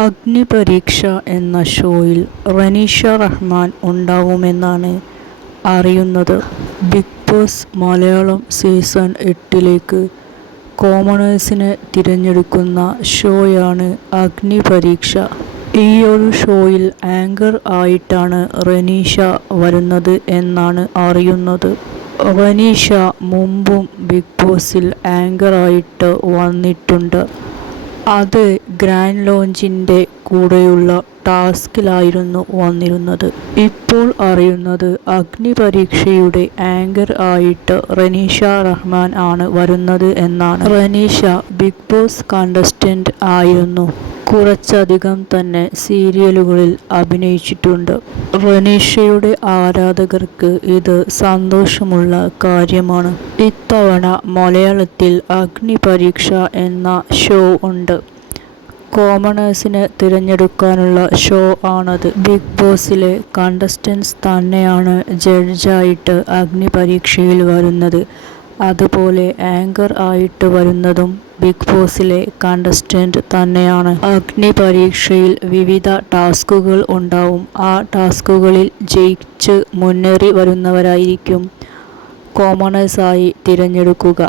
അഗ്നിപരീക്ഷ എന്ന ഷോയിൽ റനീഷ റഹ്മാൻ ഉണ്ടാവുമെന്നാണ് അറിയുന്നത്. ബിഗ് ബോസ് മലയാളം സീസൺ 8ലേക്ക് കോമണേഴ്സിനെ തിരഞ്ഞെടുക്കുന്ന ഷോയാണ് അഗ്നിപരീക്ഷ. ഈയൊരു ഷോയിൽ ആങ്കർ ആയിട്ടാണ് റനീഷ വരുന്നത് എന്നാണ് അറിയുന്നത്. റനീഷ മുമ്പും ബിഗ് ബോസിൽ ആങ്കറായിട്ട് വന്നിട്ടുണ്ട്. അത് ഗ്രാൻഡ് ലോഞ്ചിൻ്റെ കൂടെയുള്ള ടാസ്കിലായിരുന്നു വന്നിരുന്നത്. ഇപ്പോൾ അറിയുന്നത് അഗ്നിപരീക്ഷയുടെ ആങ്കർ ആയിട്ട് റനീഷ റഹ്മാൻ ആണ് വരുന്നത് എന്നാണ്. റനീഷ ബിഗ് ബോസ് കണ്ടസ്റ്റന്റ് ആയിരുന്നു. കുറച്ചധികം തന്നെ സീരിയലുകളിൽ അഭിനയിച്ചിട്ടുണ്ട്. റനീഷയുടെ ആരാധകർക്ക് ഇത് സന്തോഷമുള്ള കാര്യമാണ്. ഇത്തവണ മലയാളത്തിൽ അഗ്നിപരീക്ഷ എന്ന ഷോ ഉണ്ട്. കോമണേഴ്സിനെ തിരഞ്ഞെടുക്കാനുള്ള ഷോ ആണത്. ബിഗ് ബോസിലെ കണ്ടസ്റ്റൻസ് തന്നെയാണ് ജഡ്ജായിട്ട് അഗ്നിപരീക്ഷയിൽ വരുന്നത്. അതുപോലെ ആങ്കർ ആയിട്ട് വരുന്നതും ബിഗ് ബോസിലെ കണ്ടസ്റ്റന്റ് തന്നെയാണ്. അഗ്നിപരീക്ഷയിൽ വിവിധ ടാസ്കുകൾ ഉണ്ടാവും. ആ ടാസ്കുകളിൽ ജയിച്ച് മുന്നേറി വരുന്നവരായിരിക്കും കോമണേഴ്സായി തിരഞ്ഞെടുക്കുക.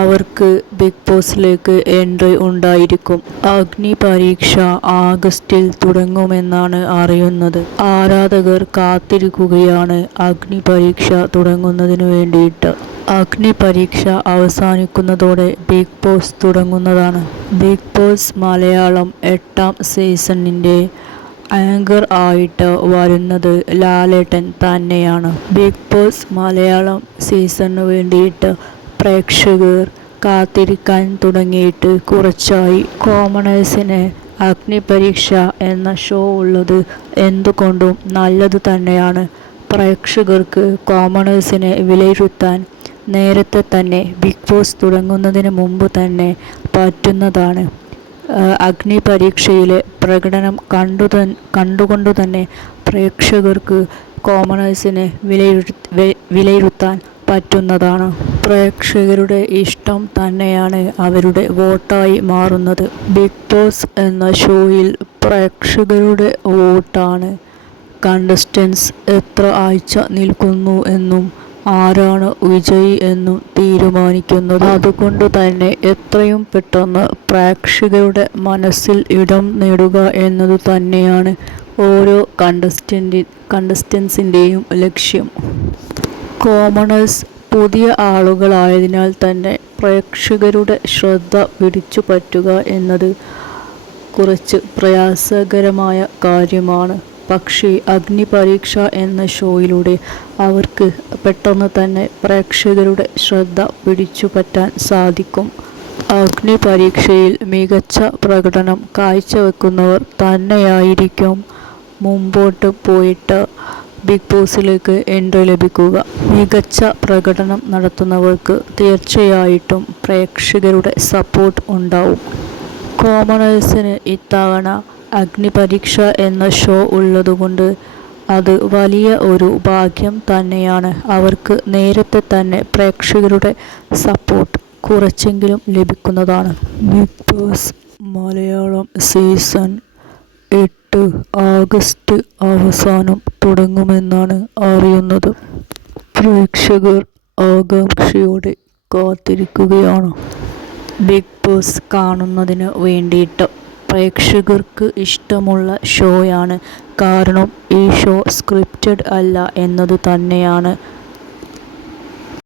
അവർക്ക് ബിഗ് ബോസിലേക്ക് എൻട്രി ഉണ്ടായിരിക്കും. അഗ്നിപരീക്ഷ ആഗസ്റ്റിൽ തുടങ്ങുമെന്നാണ് അറിയുന്നത്. ആരാധകർ കാത്തിരിക്കുകയാണ് അഗ്നിപരീക്ഷ തുടങ്ങുന്നതിനു വേണ്ടിയിട്ട്. അഗ്നിപരീക്ഷ അവസാനിക്കുന്നതോടെ ബിഗ് ബോസ് തുടങ്ങുന്നതാണ്. ബിഗ് ബോസ് മലയാളം 8ാം സീസണിൻ്റെ ആങ്കർ ആയിട്ട് വരുന്നത് ലാലേട്ടൻ തന്നെയാണ്. ബിഗ് ബോസ് മലയാളം സീസണിന് വേണ്ടിയിട്ട് പ്രേക്ഷകർ കാത്തിരിക്കാൻ തുടങ്ങിയിട്ട് കുറച്ചായി. കോമണേഴ്സിന് അഗ്നിപരീക്ഷ എന്ന ഷോ ഉള്ളത് എന്തുകൊണ്ടും നല്ലത് തന്നെയാണ്. പ്രേക്ഷകർക്ക് കോമണേഴ്സിനെ വിലയിരുത്താൻ നേരത്തെ തന്നെ ബിഗ് ബോസ് തുടങ്ങുന്നതിന് മുമ്പ് തന്നെ പറ്റുന്നതാണ്. അഗ്നിപരീക്ഷയിലെ പ്രകടനം കണ്ടുകൊണ്ട് തന്നെ പ്രേക്ഷകർക്ക് കോമണേഴ്സിനെ വിലയിരുത്താൻ പറ്റുന്നതാണ്. പ്രേക്ഷകരുടെ ഇഷ്ടം തന്നെയാണ് അവരുടെ വോട്ടായി മാറുന്നത്. ബിഗ് ബോസ് എന്ന ഷോയിൽ പ്രേക്ഷകരുടെ വോട്ടാണ് കണ്ടസ്റ്റൻസ് എത്ര ആഴ്ച നിൽക്കുന്നു എന്നും ആരാണ് വിജയി എന്നും തീരുമാനിക്കുന്നത്. അതുകൊണ്ട് തന്നെ എത്രയും പെട്ടെന്ന് പ്രേക്ഷകരുടെ മനസ്സിൽ ഇടം നേടുക എന്നത് തന്നെയാണ് ഓരോ കണ്ടസ്റ്റൻസിൻ്റെയും ലക്ഷ്യം. കോമണേഴ്സ് പുതിയ ആളുകളായതിനാൽ തന്നെ പ്രേക്ഷകരുടെ ശ്രദ്ധ പിടിച്ചു പറ്റുക എന്നത് കുറച്ച് പ്രയാസകരമായ കാര്യമാണ്. പക്ഷേ അഗ്നിപരീക്ഷ എന്ന ഷോയിലൂടെ അവർക്ക് പെട്ടെന്ന് തന്നെ പ്രേക്ഷകരുടെ ശ്രദ്ധ പിടിച്ചു പറ്റാൻ സാധിക്കും. അഗ്നിപരീക്ഷയിൽ മികച്ച പ്രകടനം കാഴ്ചവെക്കുന്നവർ തന്നെയായിരിക്കും മുമ്പോട്ട് പോയിട്ട് ബിഗ് ബോസിലേക്ക് എൻട്രി ലഭിക്കുക. മികച്ച പ്രകടനം നടത്തുന്നവർക്ക് തീർച്ചയായിട്ടും പ്രേക്ഷകരുടെ സപ്പോർട്ട് ഉണ്ടാവും. കോമണേഴ്സിന് ഇത്തവണ അഗ്നിപരീക്ഷ എന്ന ഷോ ഉള്ളതുകൊണ്ട് അത് വലിയ ഒരു ഭാഗ്യം തന്നെയാണ്. അവർക്ക് നേരത്തെ തന്നെ പ്രേക്ഷകരുടെ സപ്പോർട്ട് കുറച്ചെങ്കിലും ലഭിക്കുന്നതാണ്. Bigg Boss Malayalam season 8 August അവസാനം തുടങ്ങുമെന്നാണ് അറിയുന്നത്. പ്രേക്ഷകർ ആകാംക്ഷയോടെ കാത്തിരിക്കുകയാണ്. ബിഗ് ബോസ് കാണുന്നതിന് വേണ്ടിയിട്ട് പ്രേക്ഷകർക്ക് ഇഷ്ടമുള്ള ഷോയാണ്. കാരണം ഈ ഷോ സ്ക്രിപ്റ്റഡ് അല്ല എന്നത് തന്നെയാണ്